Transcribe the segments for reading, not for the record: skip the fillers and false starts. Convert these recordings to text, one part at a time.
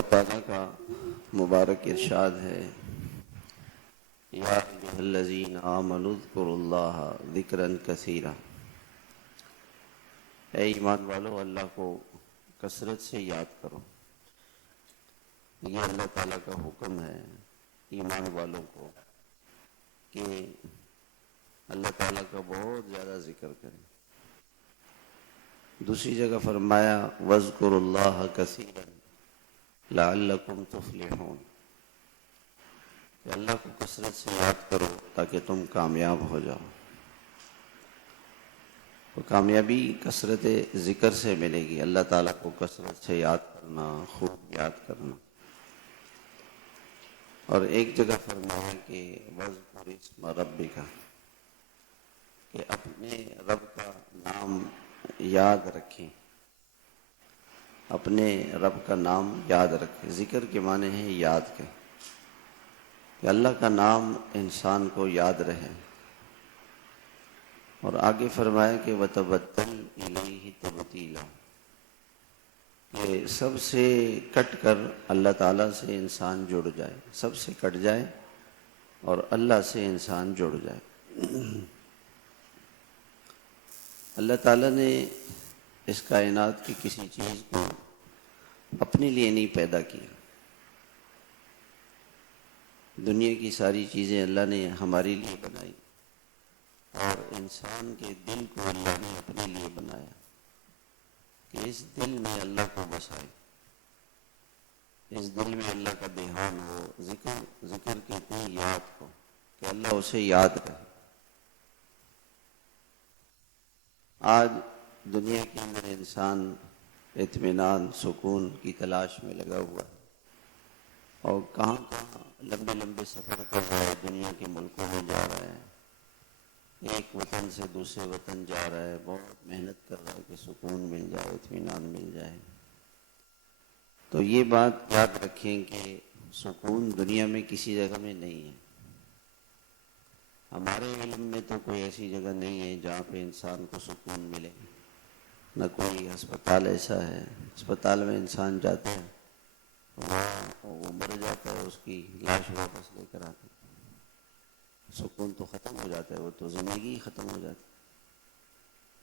تعالیٰ کا مبارک ارشاد ہے، یا ایھا الذین آمنوا اذکروا اللہ ذکرا کثیرا، اے ایمان والو اللہ کو کثرت سے یاد کرو۔ یہ اللہ تعالیٰ کا حکم ہے ایمان والوں کو کہ اللہ تعالیٰ کا بہت زیادہ ذکر کریں۔ دوسری جگہ فرمایا وَاذْكُرُوا اللَّهَ كَثِيرًا لَعَلَّكُمْ تُفْلِحُونَ، کہ اللہ کو کثرت سے یاد کرو تاکہ تم کامیاب ہو جاؤ۔ تو کامیابی کثرت ذکر سے ملے گی، اللہ تعالیٰ کو کثرت سے یاد کرنا، خوب یاد کرنا۔ اور ایک جگہ فرمایا کہ وَاذْكُرِ اسْمَ رَبِّكَ، کہ اپنے رب کا نام یاد رکھیں، اپنے رب کا نام یاد رکھیں۔ ذکر کے معنی ہے یاد کے، کہ اللہ کا نام انسان کو یاد رہے۔ اور آگے فرمایا کہ وَتَبَتَّلْ إِلَيْهِ تَبْتِيلًا، کہ سب سے کٹ کر اللہ تعالیٰ سے انسان جڑ جائے، سب سے کٹ جائے اور اللہ سے انسان جڑ جائے۔ اللہ تعالیٰ نے اس کائنات کی کسی چیز کو اپنے لیے نہیں پیدا کیا۔ دنیا کی ساری چیزیں اللہ نے ہمارے لیے بنائی، اور انسان کے دل کو اللہ نے اپنے لیے بنایا کہ اس دل میں اللہ کو بسائے، اس دل میں اللہ کا دھیان ہو۔ ذکر کہتے ہیں یاد کو، کہ اللہ اسے یاد رہے۔ آج دنیا کے اندر انسان اطمینان، سکون کی تلاش میں لگا ہوا ہے، اور کہاں کہاں لمبے لمبے سفر کر رہا ہے، دنیا کے ملکوں میں جا رہا ہے، ایک وطن سے دوسرے وطن جا رہا ہے، بہت محنت کر رہا ہے کہ سکون مل جائے، اطمینان مل جائے۔ تو یہ بات یاد رکھیں کہ سکون دنیا میں کسی جگہ میں نہیں ہے۔ ہمارے علم میں تو کوئی ایسی جگہ نہیں ہے جہاں پہ انسان کو سکون ملے، نہ کوئی ہسپتال ایسا ہے۔ ہسپتال میں انسان جاتا ہے، وہاں وہ مر جاتا ہے، اس کی لاش واپس لے کر آتے ہیں، سکون تو ختم ہو جاتا ہے، وہ تو زندگی ہی ختم ہو جاتی ہے۔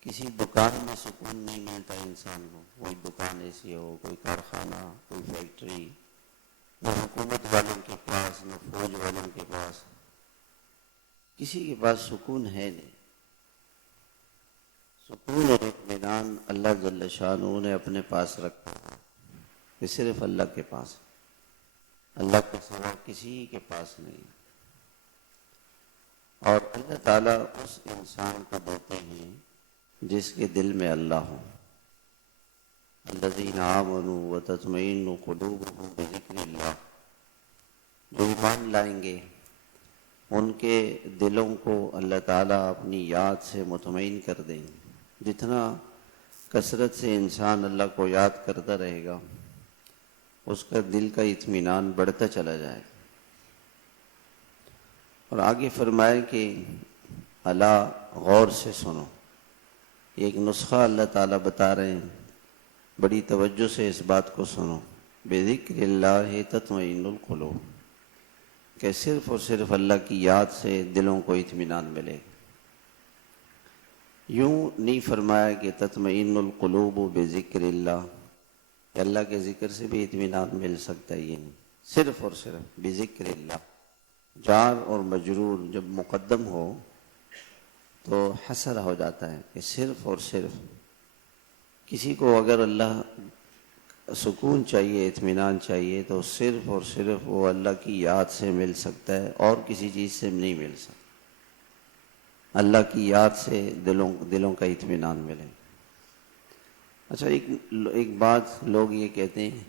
کسی دکان میں سکون نہیں ملتا انسان کو، کوئی دکان ایسی ہو، کوئی کارخانہ، کوئی فیکٹری، نہ حکومت والوں کے پاس، نہ فوج والوں کے پاس، کسی کے پاس سکون ہے نہیں۔ سکون اور اطمینان اللہ جل شانہ نے اپنے پاس رکھا ہے، کہ صرف اللہ کے پاس، اللہ کے سوا کسی کے پاس نہیں۔ اور اللہ تعالیٰ اس انسان کو دیتے ہیں جس کے دل میں اللہ ہو۔ الذین آمنوا وتطمئن قلوبهم بذکر اللہ، جو ایمان لائیں گے ان کے دلوں کو اللہ تعالیٰ اپنی یاد سے مطمئن کر دیں گے۔ جتنا کثرت سے انسان اللہ کو یاد کرتا رہے گا، اس کا دل کا اطمینان بڑھتا چلا جائے گا۔ اور آگے فرمائے کہ اللہ غور سے سنو، ایک نسخہ اللہ تعالیٰ بتا رہے ہیں، بڑی توجہ سے اس بات کو سنو۔ بذکر اللہ تطمئن القلوب، کہ صرف اور صرف اللہ کی یاد سے دلوں کو اطمینان ملے۔ یوں نہیں فرمایا کہ تطمئن القلوب بذکر اللہ، کہ اللہ کے ذکر سے بھی اطمینان مل سکتا ہے، یہ نہیں، صرف اور صرف بذکر اللہ۔ جار اور مجرور جب مقدم ہو تو حصر ہو جاتا ہے، کہ صرف اور صرف۔ کسی کو اگر اللہ سکون چاہیے، اطمینان چاہیے، تو صرف اور صرف وہ اللہ کی یاد سے مل سکتا ہے، اور کسی چیز سے نہیں مل سکتا۔ اللہ کی یاد سے دلوں کا اطمینان ملے۔ اچھا، ایک بات لوگ یہ کہتے ہیں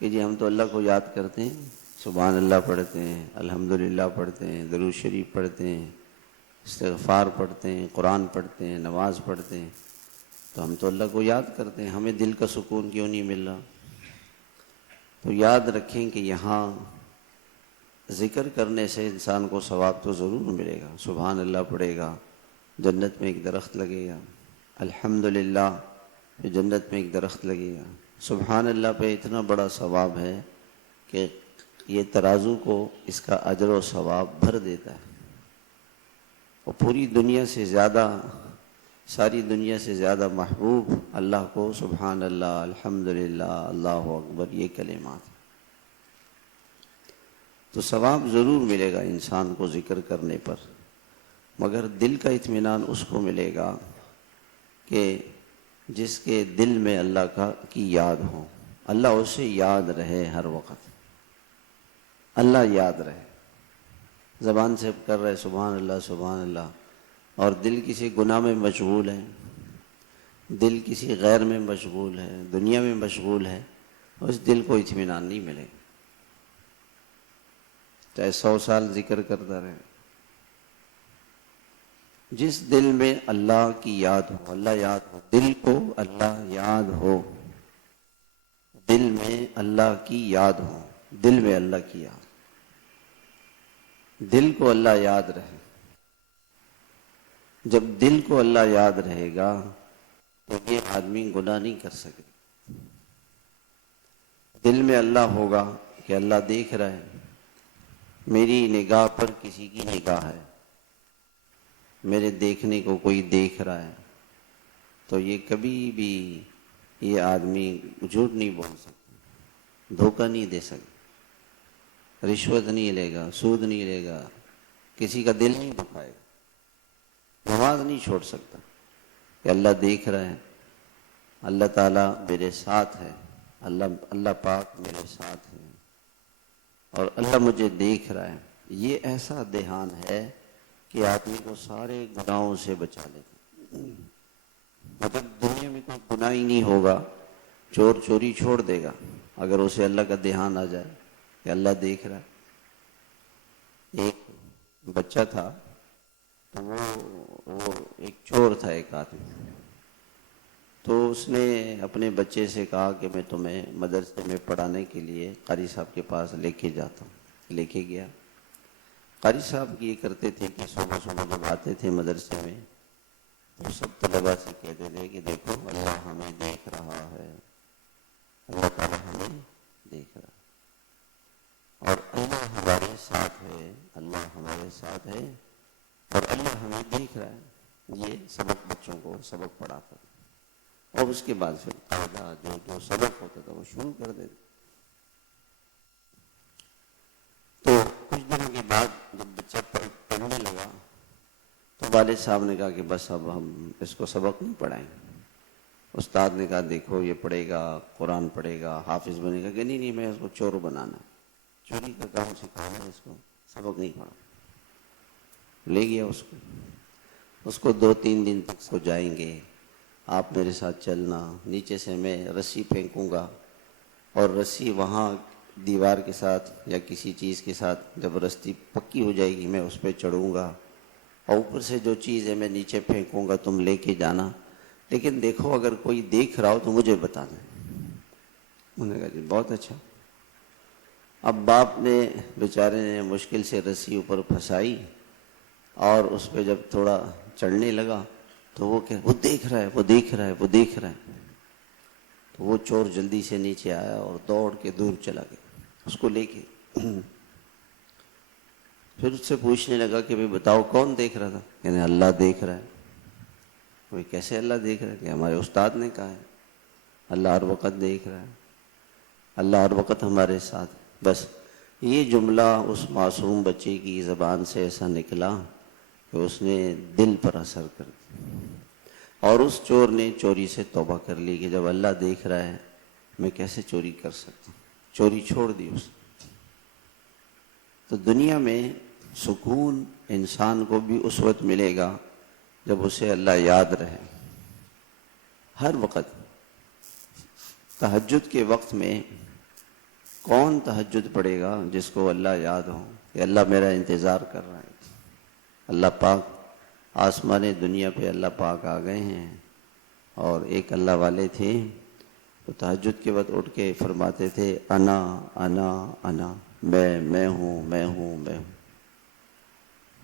کہ جی ہم تو اللہ کو یاد کرتے ہیں، سبحان اللہ پڑھتے ہیں، الحمدللہ پڑھتے ہیں، درود شریف پڑھتے ہیں، استغفار پڑھتے ہیں، قرآن پڑھتے ہیں، نماز پڑھتے ہیں، تو ہم تو اللہ کو یاد کرتے ہیں، ہمیں دل کا سکون کیوں نہیں مل رہا؟ تو یاد رکھیں کہ یہاں ذکر کرنے سے انسان کو ثواب تو ضرور ملے گا، سبحان اللہ پڑھے گا، جنت میں ایک درخت لگے گا، الحمدللہ جنت میں ایک درخت لگے گا، سبحان اللہ پہ اتنا بڑا ثواب ہے کہ یہ ترازو کو اس کا اجر و ثواب بھر دیتا ہے، اور پوری دنیا سے زیادہ، ساری دنیا سے زیادہ محبوب اللہ کو سبحان اللہ، الحمدللہ، اللہ اکبر یہ کلمات ہیں۔ تو ثواب ضرور ملے گا انسان کو ذکر کرنے پر، مگر دل کا اطمینان اس کو ملے گا کہ جس کے دل میں اللہ کی یاد ہو، اللہ اسے یاد رہے، ہر وقت اللہ یاد رہے، زبان سے کر رہے سبحان اللہ سبحان اللہ، اور دل کسی گناہ میں مشغول ہے، دل کسی غیر میں مشغول ہے، دنیا میں مشغول ہے، اس دل کو اطمینان نہیں ملے، چاہے 100 سال ذکر کرتا رہے۔ جس دل میں اللہ کی یاد ہو، اللہ یاد ہو، دل کو اللہ یاد ہو، دل میں اللہ کی یاد ہو، دل میں اللہ کی یاد، دل کو اللہ یاد رہے۔ جب دل کو اللہ یاد رہے گا تو یہ آدمی گناہ نہیں کر سکے۔ دل میں اللہ ہوگا کہ اللہ دیکھ رہا ہے، میری نگاہ پر کسی کی نگاہ ہے، میرے دیکھنے کو کوئی دیکھ رہا ہے، تو یہ کبھی بھی یہ آدمی جھوٹ نہیں بول سکتا، دھوکہ نہیں دے سکتا، رشوت نہیں لے گا، سود نہیں لے گا، کسی کا دل نہیں دکھائے گا، نماز نہیں چھوڑ سکتا کہ اللہ دیکھ رہا ہے، اللہ تعالیٰ میرے ساتھ ہے، اللہ پاک میرے ساتھ ہے، اور اللہ مجھے دیکھ رہا ہے۔ یہ ایسا دھیان ہے کہ آدمی کو سارے گناہوں سے بچا لیتا، مطلب دنیا میں کوئی گناہ ہی نہیں ہوگا، چور چوری چھوڑ دے گا اگر اسے اللہ کا دھیان آ جائے کہ اللہ دیکھ رہا ہے۔ ایک بچہ تھا تو وہ ایک چور تھا، ایک آدمی، تو اس نے اپنے بچے سے کہا کہ میں تمہیں مدرسے میں پڑھانے کے لیے قاری صاحب کے پاس لے کے جاتا ہوں۔ لے کے گیا۔ قاری صاحب یہ کرتے تھے کہ صبح صبح جب آتے تھے مدرسے میں تو سب طلباء سے کہتے تھے کہ دیکھو اللہ ہمیں دیکھ رہا ہے، اللہ تعالیٰ ہمیں دیکھ رہا ہے، اور اللہ ہمارے ساتھ ہے، اللہ ہمارے ساتھ ہے، اور اللہ ہمیں دیکھ رہا ہے۔ یہ سبق بچوں کو سبق پڑھاتا تھا، اور اس کے بعد پھر قاعدہ جو سبق ہوتا تھا وہ شروع کر دیتے۔ تو کچھ دنوں کے بعد جب بچہ پڑھنے لگا تو والد صاحب نے کہا کہ بس اب ہم اس کو سبق نہیں پڑھائیں گے۔ استاد نے کہا دیکھو یہ پڑھے گا، قرآن پڑھے گا، حافظ بنے گا، کہ نہیں میں اس کو چور بنانا ہے، چوری کا کام سکھانا ہے، اس کو سبق نہیں پڑھا۔ لے گیا اس کو 2-3 دن تک سو جائیں گے، آپ میرے ساتھ چلنا، نیچے سے میں رسی پھینکوں گا، اور رسی وہاں دیوار کے ساتھ یا کسی چیز کے ساتھ جب رسی پکی ہو جائے گی میں اس پہ چڑھوں گا، اور اوپر سے جو چیز ہے میں نیچے پھینکوں گا، تم لے کے جانا، لیکن دیکھو اگر کوئی دیکھ رہا ہو تو مجھے بتا دیں۔ انہوں نے کہا جی بہت اچھا۔ اب باپ نے بیچارے نے مشکل سے رسی اوپر پھنسائی، اور اس پہ جب تھوڑا چڑھنے لگا تو وہ دیکھ رہا ہے، وہ دیکھ رہا ہے، وہ دیکھ رہا ہے۔ تو وہ چور جلدی سے نیچے آیا اور دوڑ کے دور چلا گیا اس کو لے کے۔ پھر اس سے پوچھنے لگا کہ بتاؤ کون دیکھ رہا تھا؟ یعنی اللہ دیکھ رہا ہے۔ وہ کیسے اللہ دیکھ رہا ہے؟ کہ ہمارے استاد نے کہا ہے اللہ ہر وقت دیکھ رہا ہے، اللہ ہر وقت ہمارے ساتھ۔ بس یہ جملہ اس معصوم بچے کی زبان سے ایسا نکلا کہ اس نے دل پر اثر کر دیا، اور اس چور نے چوری سے توبہ کر لی کہ جب اللہ دیکھ رہا ہے میں کیسے چوری کر سکتا ہوں، چوری چھوڑ دی اس نے۔ تو دنیا میں سکون انسان کو بھی اس وقت ملے گا جب اسے اللہ یاد رہے، ہر وقت۔ تہجد کے وقت میں کون تہجد پڑھے گا جس کو اللہ یاد ہو کہ اللہ میرا انتظار کر رہا ہے، اللہ پاک آسمان دنیا پہ اللہ پاک آ گئے ہیں۔ اور ایک اللہ والے تھے تو تہجد کے وقت اٹھ کے فرماتے تھے انا انا انا، میں ہوں میں ہوں میں ہوں۔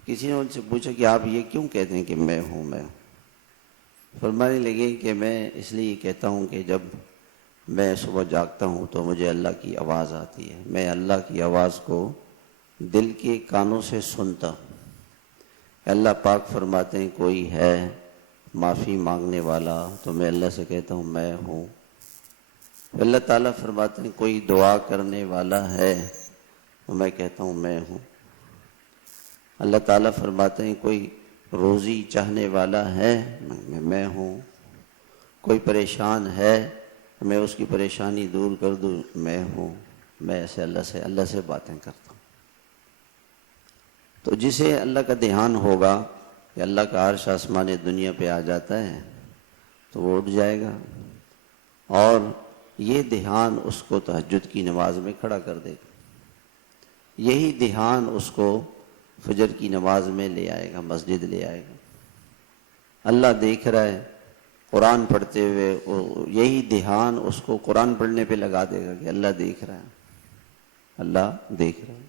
کسی نے ان سے پوچھا کہ آپ یہ کیوں کہتے ہیں کہ میں ہوں میں ہوں؟ فرمانے لگے کہ میں اس لیے کہتا ہوں کہ جب میں صبح جاگتا ہوں تو مجھے اللہ کی آواز آتی ہے، میں اللہ کی آواز کو دل کے کانوں سے سنتا ہوں۔ اللہ پاک فرماتے ہیں کوئی ہے معافی مانگنے والا، تو میں اللہ سے کہتا ہوں میں ہوں۔ اللہ تعالیٰ فرماتے ہیں کوئی دعا کرنے والا ہے، تو میں کہتا ہوں میں ہوں۔ اللہ تعالیٰ فرماتے ہیں کوئی روزی چاہنے والا ہے، میں ہوں۔ کوئی پریشان ہے، میں اس کی پریشانی دور کر دوں، میں ہوں۔ میں ایسے اللہ سے باتیں کرتا ہوں۔ تو جسے اللہ کا دھیان ہوگا کہ اللہ کا عرش آسمان دنیا پہ آ جاتا ہے تو وہ اٹھ جائے گا، اور یہ دھیان اس کو تہجد کی نماز میں کھڑا کر دے گا۔ یہی دھیان اس کو فجر کی نماز میں لے آئے گا، مسجد لے آئے گا۔ اللہ دیکھ رہا ہے، قرآن پڑھتے ہوئے یہی دھیان اس کو قرآن پڑھنے پہ لگا دے گا کہ اللہ دیکھ رہا ہے، اللہ دیکھ رہا ہے،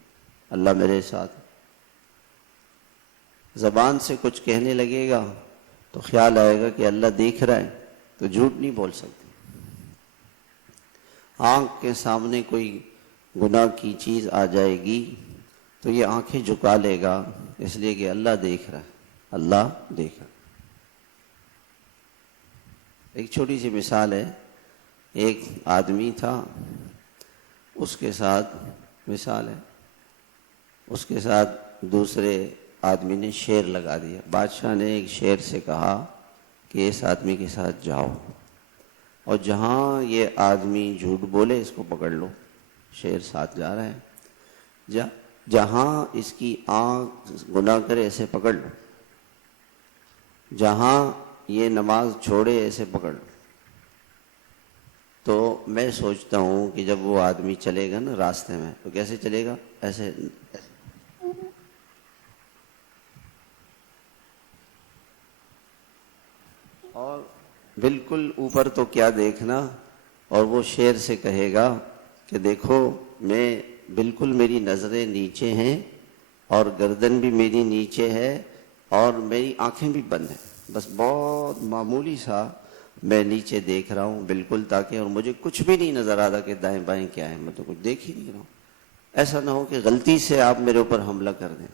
اللہ میرے ساتھ ہے۔ زبان سے کچھ کہنے لگے گا تو خیال آئے گا کہ اللہ دیکھ رہا ہے، تو جھوٹ نہیں بول سکتے۔ آنکھ کے سامنے کوئی گناہ کی چیز آ جائے گی تو یہ آنکھیں جھکا لے گا، اس لیے کہ اللہ دیکھ رہا ہے، اللہ دیکھ رہا ہے۔ ایک چھوٹی سی مثال ہے، ایک آدمی تھا، اس کے ساتھ مثال ہے، اس کے ساتھ دوسرے آدمی نے شیر لگا دیا۔ بادشاہ نے ایک شیر سے کہا کہ اس آدمی کے ساتھ جاؤ، اور جہاں یہ آدمی جھوٹ بولے اس کو پکڑ لو۔ شیر ساتھ جا رہا ہے، جہاں اس کی آنکھ گناہ کرے ایسے پکڑ لو، جہاں یہ نماز چھوڑے ایسے پکڑ لو۔ تو میں سوچتا ہوں کہ جب وہ آدمی چلے گا نا راستے میں تو کیسے چلے گا؟ ایسے، اور بالکل اوپر تو کیا دیکھنا، اور وہ شیر سے کہے گا کہ دیکھو میں بالکل میری نظریں نیچے ہیں اور گردن بھی میری نیچے ہے اور میری آنکھیں بھی بند ہیں، بس بہت معمولی سا میں نیچے دیکھ رہا ہوں بالکل، تاکہ اور مجھے کچھ بھی نہیں نظر آ رہا کہ دائیں بائیں کیا ہے، میں تو کچھ دیکھ ہی نہیں رہا ہوں۔ ایسا نہ ہو کہ غلطی سے آپ میرے اوپر حملہ کر دیں،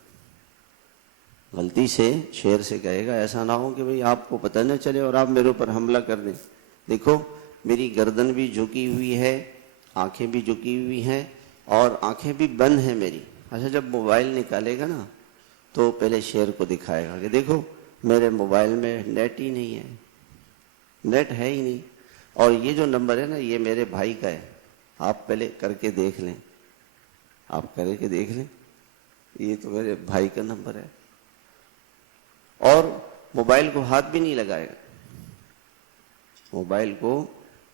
غلطی سے شیر سے کہے گا، ایسا نہ ہو کہ بھئی آپ کو پتہ نہ چلے اور آپ میرے اوپر حملہ کر دیں۔ دیکھو میری گردن بھی جھکی ہوئی ہے، آنکھیں بھی جھکی ہوئی ہیں اور آنکھیں بھی بند ہیں میری۔ اچھا جب موبائل نکالے گا نا تو پہلے شیر کو دکھائے گا کہ دیکھو میرے موبائل میں نیٹ ہی نہیں ہے، نیٹ ہے ہی نہیں، اور یہ جو نمبر ہے نا یہ میرے بھائی کا ہے، آپ پہلے کر کے دیکھ لیں، آپ کر کے دیکھ لیں، یہ تو میرے بھائی کا نمبر ہے۔ اور موبائل کو ہاتھ بھی نہیں لگائے گا، موبائل کو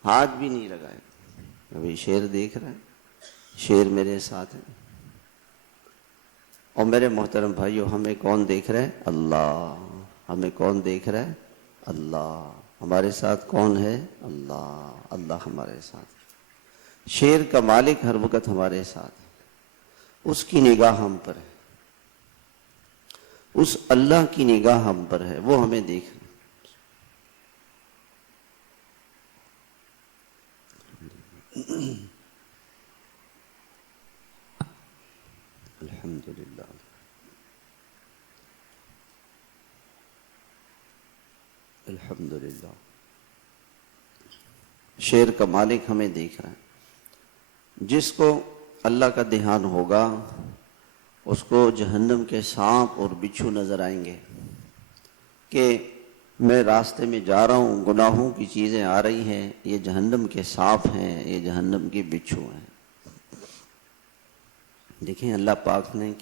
ہاتھ بھی نہیں لگائے گا۔ ابھی شیر دیکھ رہا ہے، شیر میرے ساتھ ہے۔ اور میرے محترم بھائیو، ہمیں کون دیکھ رہا ہے؟ اللہ۔ ہمیں کون دیکھ رہا ہے؟ اللہ۔ ہمارے ساتھ کون ہے؟ اللہ۔ اللہ ہمارے ساتھ۔ شیر کا مالک ہر وقت ہمارے ساتھ ہے، اس کی نگاہ ہم پر ہے، اس اللہ کی نگاہ ہم پر ہے، وہ ہمیں دیکھ رہا ہے۔ الحمدللہ۔ الحمدللہ۔ شیر کا مالک ہمیں دیکھ رہا ہے۔ جس کو اللہ کا دھیان ہوگا اس کو جہنم کے سانپ اور بچھو نظر آئیں گے کہ میں راستے میں جا رہا ہوں، گناہوں کی چیزیں آ رہی ہیں، یہ جہنم کے سانپ ہیں، یہ جہنم کے بچھو ہیں۔ دیکھیں اللہ پاک نے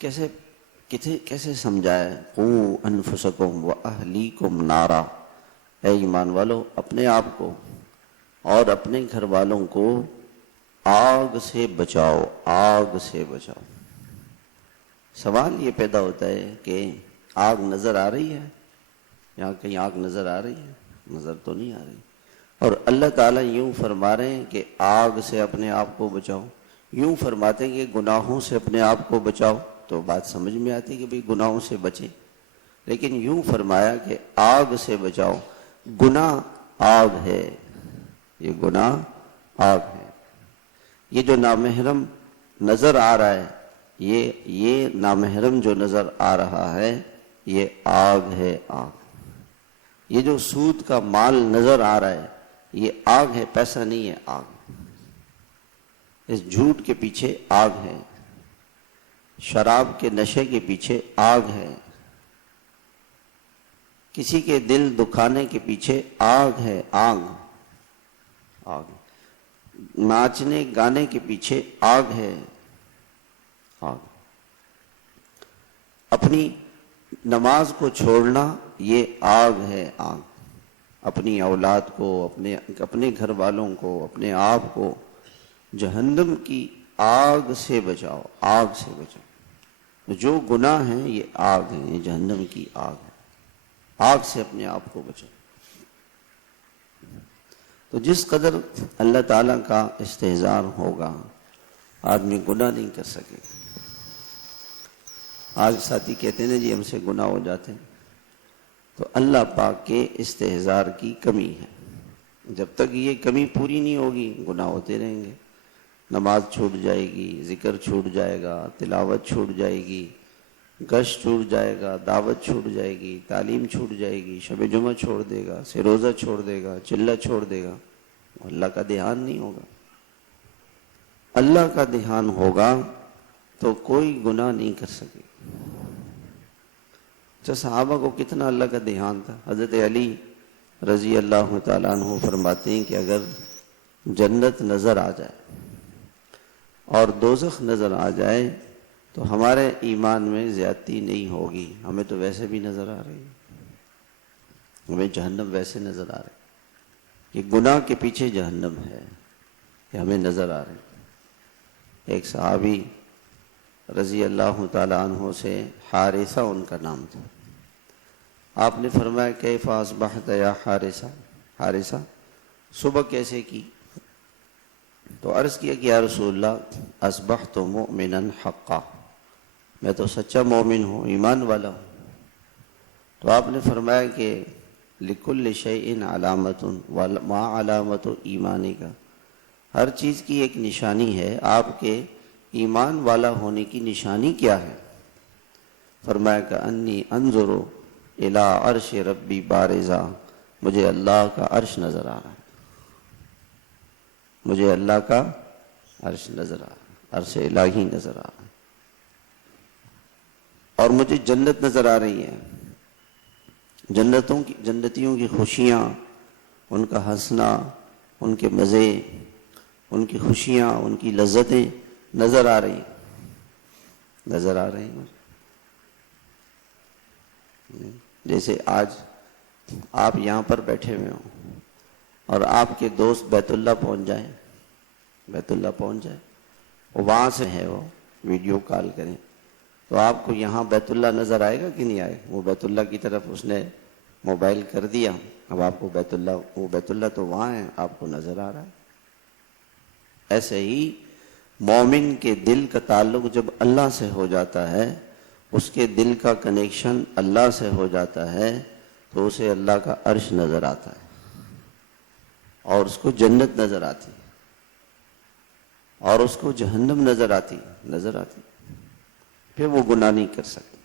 کیسے سمجھایا، قُوا أَنفُسَكُمْ وَأَهْلِيكُمْ نَارًا، اے ایمان والو اپنے آپ کو اور اپنے گھر والوں کو آگ سے بچاؤ، آگ سے بچاؤ۔ سوال یہ پیدا ہوتا ہے کہ آگ نظر آ رہی ہے؟ یہاں کہیں آگ نظر آ رہی ہے؟ نظر تو نہیں آ رہی، اور اللہ تعالیٰ یوں فرما رہے ہیں کہ آگ سے اپنے آپ کو بچاؤ، یوں فرماتے ہیں کہ گناہوں سے اپنے آپ کو بچاؤ، تو بات سمجھ میں آتی کہ بھئی گناہوں سے بچیں، لیکن یوں فرمایا کہ آگ سے بچاؤ۔ گناہ آگ ہے، یہ گناہ آگ ہے۔ یہ جو نامحرم نظر آ رہا ہے، یہ نامحرم جو نظر آ رہا ہے یہ آگ ہے، آگ۔ یہ جو سود کا مال نظر آ رہا ہے یہ آگ ہے، پیسہ نہیں ہے، آگ۔ اس جھوٹ کے پیچھے آگ ہے، شراب کے نشے کے پیچھے آگ ہے، کسی کے دل دکھانے کے پیچھے آگ ہے، آگ، آگ۔ ناچنے گانے کے پیچھے آگ ہے، آگ۔ اپنی نماز کو چھوڑنا یہ آگ ہے، آگ۔ اپنی اولاد کو، اپنے گھر والوں کو، اپنے آپ کو جہنم کی آگ سے بچاؤ، آگ سے بچاؤ۔ جو گناہ ہیں یہ آگ ہیں، یہ جہنم کی آگ ہے، آگ سے اپنے آپ کو بچاؤ۔ تو جس قدر اللہ تعالیٰ کا استحضار ہوگا آدمی گناہ نہیں کر سکے۔ آج ساتھی کہتے ہیں جی ہم سے گناہ ہو جاتے ہیں، تو اللہ پاک کے استحضار کی کمی ہے۔ جب تک یہ کمی پوری نہیں ہوگی گناہ ہوتے رہیں گے۔ نماز چھوٹ جائے گی، ذکر چھوٹ جائے گا، تلاوت چھوٹ جائے گی، گشت چھوٹ جائے گا، دعوت چھوٹ جائے گی، تعلیم چھوٹ جائے گی، شب جمعہ چھوڑ دے گا، روزہ چھوڑ دے گا، چلہ چھوڑ دے گا، اللہ کا دھیان نہیں ہوگا۔ اللہ کا دھیان ہوگا تو کوئی گناہ نہیں کر سکے۔ صحابہ کو کتنا اللہ کا دھیان تھا۔ حضرت علی رضی اللہ تعالیٰ عنہ فرماتے ہیں کہ اگر جنت نظر آ جائے اور دوزخ نظر آ جائے تو ہمارے ایمان میں زیادتی نہیں ہوگی، ہمیں تو ویسے بھی نظر آ رہی ہے، ہمیں جہنم ویسے نظر آ رہی ہے، یہ گناہ کے پیچھے جہنم ہے، یہ ہمیں نظر آ رہی ہے۔ ایک صحابی رضی اللہ تعالیٰ عنہ سے حارثہ ان کا نام تھا، آپ نے فرمایا کیف اصبحت یا حارثہ، حارثہ صبح کیسے کی؟ تو عرض کیا کہ یا رسول اللہ اصبحت مؤمنا حقا، میں تو سچا مومن ہوں، ایمان والا ہوں۔ تو آپ نے فرمایا کہ لکل شیء علامۃ وما علامۃ ایمانک، ہر چیز کی ایک نشانی ہے، آپ کے ایمان والا ہونے کی نشانی کیا ہے؟ فرمایا کہ انی انظر الی عرش ربی بارزا، مجھے اللہ کا عرش نظر آ رہا ہے، مجھے اللہ کا عرش نظر آ رہا ہے، عرش الہی نظر آ رہا ہے، اور مجھے جنت نظر آ رہی ہے، جنتیوں کی خوشیاں، ان کا ہنسنا، ان کے مزے، ان کی خوشیاں، ان کی لذتیں نظر آ رہی ہیں، نظر آ رہی ہیں۔ جیسے آج آپ یہاں پر بیٹھے ہوئے ہوں اور آپ کے دوست بیت اللہ پہنچ جائیں، بیت اللہ پہنچ جائے، وہاں سے ہے وہ ویڈیو کال کریں، تو آپ کو یہاں بیت اللہ نظر آئے گا کہ نہیں آئے؟ وہ بیت اللہ کی طرف اس نے موبائل کر دیا، اب آپ کو وہ بیت اللہ تو وہاں ہے، آپ کو نظر آ رہا ہے۔ ایسے ہی مومن کے دل کا تعلق جب اللہ سے ہو جاتا ہے، اس کے دل کا کنیکشن اللہ سے ہو جاتا ہے، تو اسے اللہ کا عرش نظر آتا ہے اور اس کو جنت نظر آتی ہے اور اس کو جہنم نظر آتی، پھر وہ گناہ نہیں کر سکتا،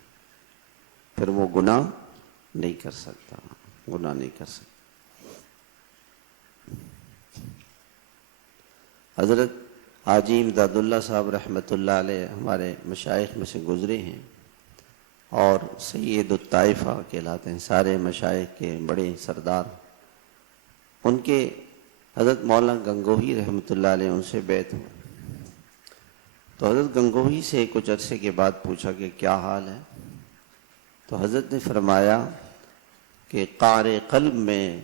پھر وہ گناہ نہیں کر سکتا، گناہ نہیں کر سکتا۔ حضرت حاجی امداد اللہ صاحب رحمۃ اللہ علیہ ہمارے مشائخ میں سے گزرے ہیں اور سید الطائفہ کہلاتے ہیں، سارے مشائخ کے بڑے سردار۔ ان کے حضرت مولانا گنگوہی رحمۃ اللہ علیہ ان سے بیعت ہوئے، تو حضرت گنگوہی سے کچھ عرصے کے بعد پوچھا کہ کیا حال ہے؟ تو حضرت نے فرمایا کہ قعر قلب میں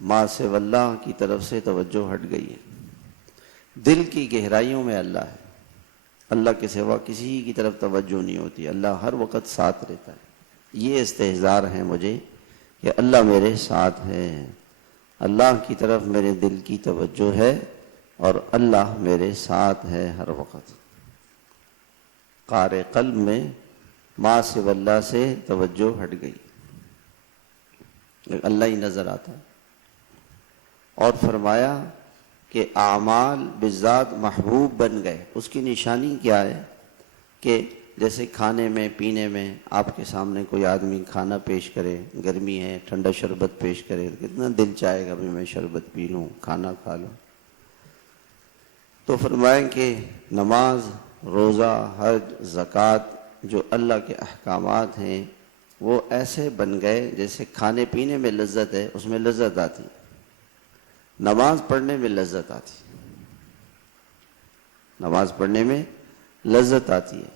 ما سوی اللہ کی طرف سے توجہ ہٹ گئی ہے، دل کی گہرائیوں میں اللہ ہے، اللہ کے سوا کسی کی طرف توجہ نہیں ہوتی، اللہ ہر وقت ساتھ رہتا ہے۔ یہ استحضار ہے مجھے کہ اللہ میرے ساتھ ہے، اللہ کی طرف میرے دل کی توجہ ہے اور اللہ میرے ساتھ ہے ہر وقت۔ قعر قلب میں ما سوی اللہ سے توجہ ہٹ گئی، اللہ ہی نظر آتا ہے۔ اور فرمایا کہ اعمال بذات محبوب بن گئے، اس کی نشانی کیا ہے کہ جیسے کھانے میں پینے میں آپ کے سامنے کوئی آدمی کھانا پیش کرے، گرمی ہے ٹھنڈا شربت پیش کرے، کتنا دل چاہے گا بھی میں شربت پی لوں، کھانا کھا لوں. تو فرمائیں کہ نماز، روزہ، حج، زکوٰۃ جو اللہ کے احکامات ہیں وہ ایسے بن گئے جیسے کھانے پینے میں لذت ہے، اس میں لذت آتی، نماز پڑھنے میں لذت آتی، نماز پڑھنے میں لذت آتی ہے،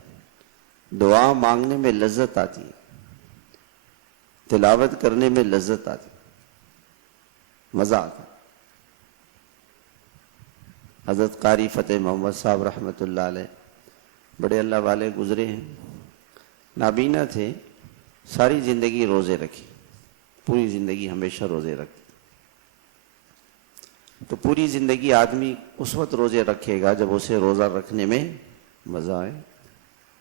دعا مانگنے میں لذت آتی ہے، تلاوت کرنے میں لذت آتی، مزہ آتا. حضرت قاری فتح محمد صاحب رحمۃ اللہ علیہ بڑے اللہ والے گزرے ہیں، نابینا تھے، ساری زندگی روزے رکھی، پوری زندگی ہمیشہ روزے رکھے. تو پوری زندگی آدمی اس وقت روزے رکھے گا جب اسے روزہ رکھنے میں مزہ آئے،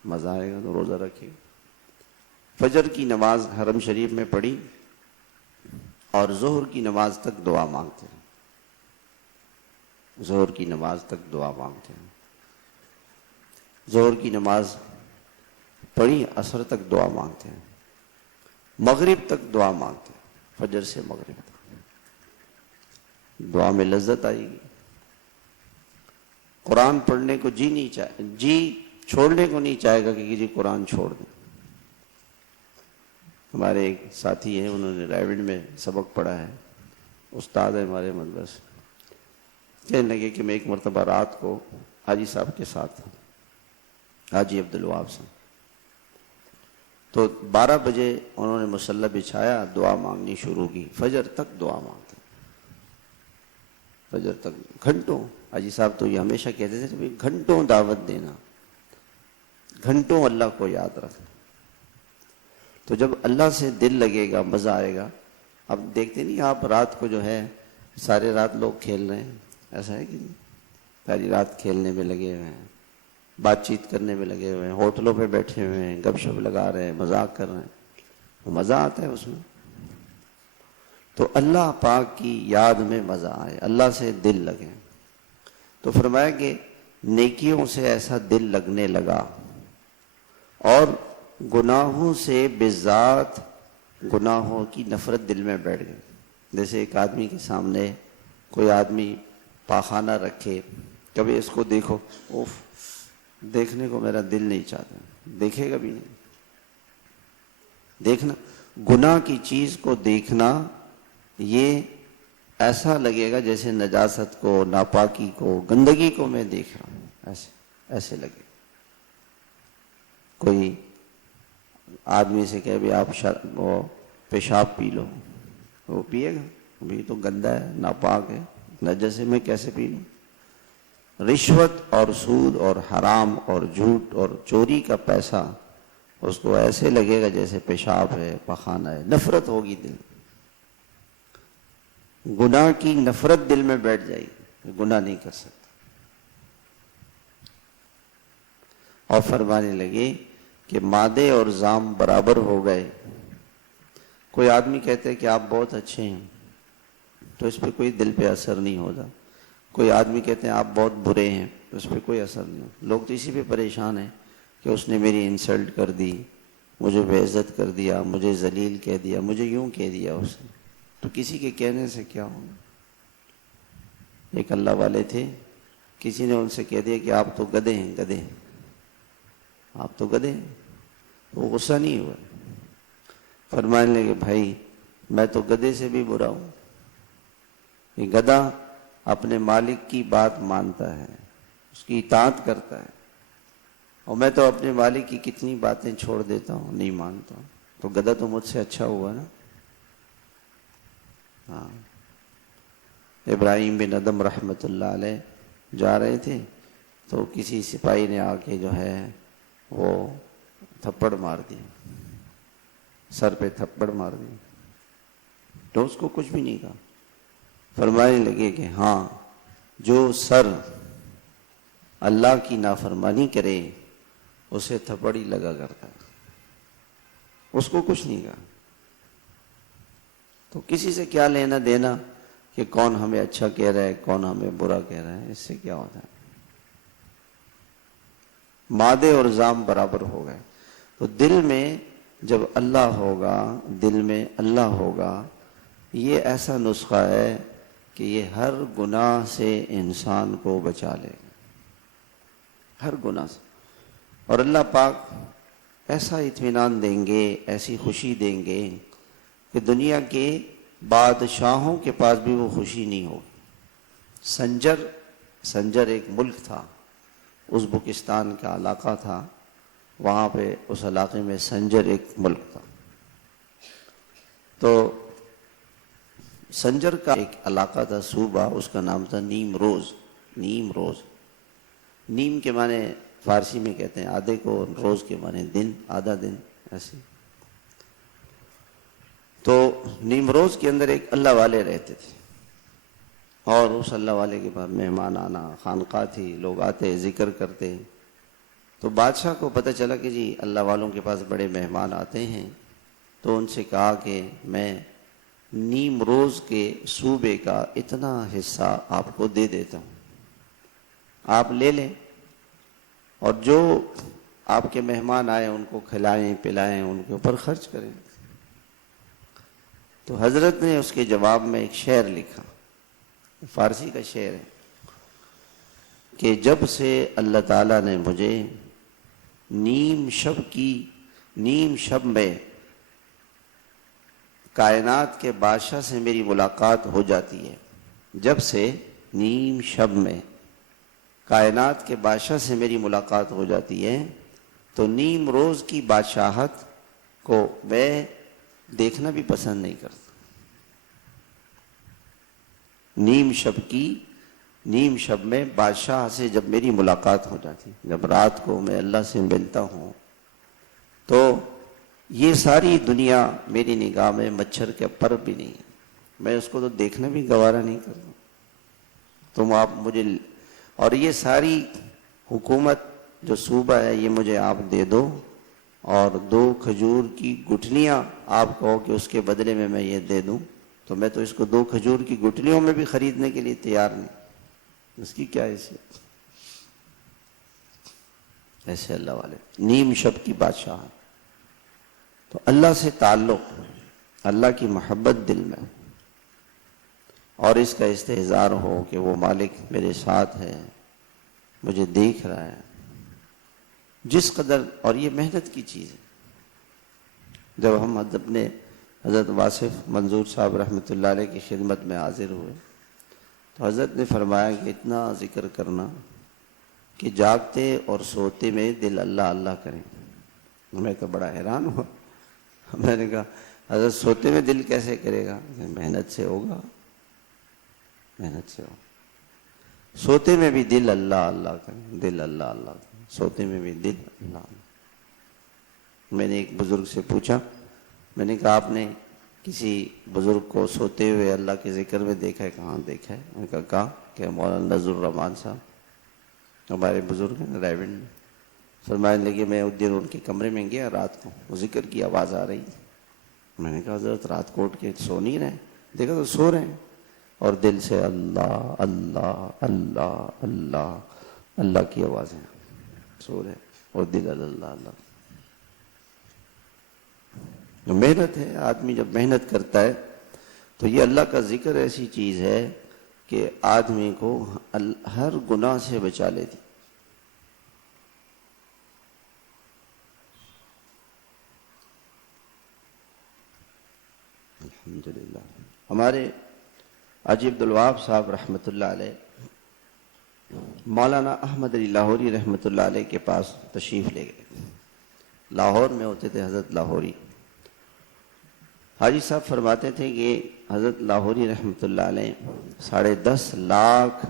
مزہ آئے گا تو روزہ رکھے گا. فجر کی نماز حرم شریف میں پڑھی اور ظہر کی نماز تک دعا مانگتے ہیں، ظہر کی نماز تک دعا مانگتے ہیں. ظہر کی نماز پڑھی، عصر تک دعا مانگتے ہیں، مغرب تک دعا مانگتے ہیں، فجر سے مغرب تک دعا میں لذت آئے گی. قرآن پڑھنے کو جی چھوڑنے کو نہیں چاہے گا کہ جی قرآن چھوڑ دیں. ہمارے ایک ساتھی ہیں، انہوں نے رائے گڑھ میں سبق پڑھا ہے، استاد ہے ہمارے مدرسے، کہنے لگے کہ میں ایک مرتبہ رات کو حاجی صاحب کے ساتھ تھا، حاجی عبدالوہاب صاحب. تو 12 بجے انہوں نے مصلی بچھایا، دعا مانگنی شروع کی، فجر تک دعا مانگتے، فجر تک گھنٹوں. حاجی صاحب تو یہ ہمیشہ کہتے تھے کہ گھنٹوں دعوت دینا، گھنٹوں اللہ کو یاد رکھنا. تو جب اللہ سے دل لگے گا مزہ آئے گا. اب دیکھتے نہیں آپ رات کو جو ہے سارے رات لوگ کھیل رہے ہیں، ایسا ہے کہ نہیں؟ ساری رات کھیلنے میں لگے ہوئے ہیں، بات چیت کرنے میں لگے ہوئے ہیں، ہوٹلوں پہ بیٹھے ہوئے ہیں، گپ شپ لگا رہے ہیں، مذاق کر رہے ہیں، مزہ آتا ہے اس میں. تو اللہ پاک کی یاد میں مزہ آئے، اللہ سے دل لگے. تو فرمایا کہ نیکیوں سے ایسا دل لگنے لگا اور گناہوں سے بذات گناہوں کی نفرت دل میں بیٹھ گئی. جیسے ایک آدمی کے سامنے کوئی آدمی پاخانہ رکھے، کبھی اس کو دیکھو، اوف، دیکھنے کو میرا دل نہیں چاہتا، دیکھے گا بھی نہیں. دیکھنا، گناہ کی چیز کو دیکھنا، یہ ایسا لگے گا جیسے نجاست کو، ناپاکی کو، گندگی کو میں دیکھ رہا ہوں، ایسے لگے. کوئی آدمی سے کہے بھی آپ وہ پیشاب پی لو، وہ پیے گا؟ بھی تو گندا ہے، ناپاک ہے، نجس ہے، میں کیسے پی لوں؟ رشوت اور سود اور حرام اور جھوٹ اور چوری کا پیسہ اس کو ایسے لگے گا جیسے پیشاب ہے، پخانہ ہے، نفرت ہوگی دل. گناہ کی نفرت دل میں بیٹھ جائے گی، گناہ نہیں کر سکتا. اور فرمانے لگے کہ مادے اور زام برابر ہو گئے. کوئی آدمی کہتے ہیں کہ آپ بہت اچھے ہیں تو اس پہ کوئی دل پہ اثر نہیں ہوتا. کوئی آدمی کہتے ہیں آپ بہت برے ہیں تو اس پہ کوئی اثر نہیں ہوتا. لوگ تو اسی پہ پریشان ہیں کہ اس نے میری انسلٹ کر دی، مجھے بے عزت کر دیا، مجھے ذلیل کہہ دیا، مجھے یوں کہہ دیا اس نے. تو کسی کے کہنے سے کیا ہوگا؟ ایک اللہ والے تھے، کسی نے ان سے کہہ دیا کہ آپ تو گدھے ہیں، گدھے ہیں، آپ تو گدھے ہیں. وہ غصہ نہیں ہوا، فرمانے لگے بھائی میں تو گدھے سے بھی برا ہوں. یہ گدھا اپنے مالک کی بات مانتا ہے، اس کی اطاعت کرتا ہے، اور میں تو اپنے مالک کی کتنی باتیں چھوڑ دیتا ہوں، نہیں مانتا ہوں. تو گدھا تو مجھ سے اچھا ہوا نا. ہاں. ابراہیم بن ادم رحمۃ اللہ علیہ جا رہے تھے تو کسی سپاہی نے آ کے جو ہے وہ تھپڑ مار دی، سر پہ تھپڑ مار دی. تو اس کو کچھ بھی نہیں کہا. فرمانے لگے کہ ہاں، جو سر اللہ کی نافرمانی کرے اسے تھپڑ ہی لگا کرتا ہے، اس کو کچھ نہیں کہا. تو کسی سے کیا لینا دینا کہ کون ہمیں اچھا کہہ رہا ہے کون ہمیں برا کہہ رہا ہے، اس سے کیا ہوتا ہے؟ مادے اور زام برابر ہو گئے۔ تو دل میں جب اللہ ہوگا، دل میں اللہ ہوگا، یہ ایسا نسخہ ہے کہ یہ ہر گناہ سے انسان کو بچا لے گا، ہر گناہ سے۔ اور اللہ پاک ایسا اطمینان دیں گے، ایسی خوشی دیں گے کہ دنیا کے بادشاہوں کے پاس بھی وہ خوشی نہیں ہوگی۔ سنجر ایک ملک تھا، ازبکستان کا علاقہ تھا، وہاں پہ اس علاقے میں سنجر ایک ملک تھا۔ تو سنجر کا ایک علاقہ تھا، صوبہ، اس کا نام تھا نیم روز۔ نیم کے معنی فارسی میں کہتے ہیں آدھے کو، روز کے معنی دن، آدھا دن، ایسے۔ تو نیم روز کے اندر ایک اللہ والے رہتے تھے، اور اس اللہ والے کے پاس مہمان آنا، خانقاہ تھی، لوگ آتے ذکر کرتے۔ تو بادشاہ کو پتہ چلا کہ جی اللہ والوں کے پاس بڑے مہمان آتے ہیں، تو ان سے کہا کہ میں نیم روز کے صوبے کا اتنا حصہ آپ کو دے دیتا ہوں، آپ لے لیں، اور جو آپ کے مہمان آئے ان کو کھلائیں پلائیں، ان کے اوپر خرچ کریں۔ تو حضرت نے اس کے جواب میں ایک شعر لکھا، فارسی کا شعر ہے کہ جب سے اللہ تعالیٰ نے مجھے نیم شب میں کائنات کے بادشاہ سے میری ملاقات ہو جاتی ہے، جب سے نیم شب میں کائنات کے بادشاہ سے میری ملاقات ہو جاتی ہے، تو نیم روز کی بادشاہت کو میں دیکھنا بھی پسند نہیں کرتا۔ نیم شب میں بادشاہ سے جب میری ملاقات ہو جاتی، جب رات کو میں اللہ سے ملتا ہوں، تو یہ ساری دنیا میری نگاہ میں مچھر کے پر بھی نہیں ہے، میں اس کو تو دیکھنا بھی گوارا نہیں کرتا۔ تم آپ مجھے، اور یہ ساری حکومت جو صوبہ ہے یہ مجھے آپ دے دو، اور 2 کھجور کی گٹھلیاں آپ کہو کہ اس کے بدلے میں یہ دے دوں، تو میں تو اس کو 2 کھجور کی گٹھلیوں میں بھی خریدنے کے لیے تیار نہیں، اس کی کیا حیثیت؟ ایسے اللہ والے نیم شب کی بادشاہ۔ تو اللہ سے تعلق، اللہ کی محبت دل میں، اور اس کا استحضار ہو کہ وہ مالک میرے ساتھ ہے، مجھے دیکھ رہا ہے جس قدر۔ اور یہ محنت کی چیز ہے۔ جب ہم اپنے حضرت واصف منظور صاحب رحمۃ اللہ علیہ کی خدمت میں حاضر ہوئے، تو حضرت نے فرمایا کہ اتنا ذکر کرنا کہ جاگتے اور سوتے میں دل اللہ اللہ کریں۔ میں تو بڑا حیران ہوا، میں نے کہا حضرت سوتے میں دل کیسے کرے گا؟ محنت سے ہوگا، محنت سے ہوگا۔ سوتے میں بھی دل اللہ اللہ کریں، دل اللہ اللہ کریں، سوتے میں بھی دل اللہ اللہ۔ میں نے ایک بزرگ سے پوچھا، میں نے کہا آپ نے کسی بزرگ کو سوتے ہوئے اللہ کے ذکر میں دیکھا ہے؟ کہاں دیکھا ہے؟ میں نے کہا کہ مولانا نذر الرحمان صاحب ہمارے بزرگ ہیں رائیونڈ میں، فرمانے لگے میں اس دن ان کے کمرے میں گیا رات کو، وہ ذکر کی آواز آ رہی تھی۔ میں نے کہا حضرت رات کو اٹھ کے سو نہیں رہے؟ دیکھا تو سو رہے ہیں، اور دل سے اللہ اللہ اللہ اللہ اللہ کی آوازیں سو رہے، اور دل اللہ اللہ۔ محنت ہے، آدمی جب محنت کرتا ہے تو یہ اللہ کا ذکر ایسی چیز ہے کہ آدمی کو ہر گناہ سے بچا لیتی۔ الحمدللہ ہمارے حاجی عبدالوہاب صاحب رحمۃ اللہ علیہ مولانا احمد علی لاہوری رحمۃ اللہ علیہ کے پاس تشریف لے گئے۔ لاہور میں ہوتے تھے حضرت لاہوری۔ حاجی صاحب فرماتے تھے کہ حضرت لاہوری رحمۃ اللہ علیہ 10.5 لاکھ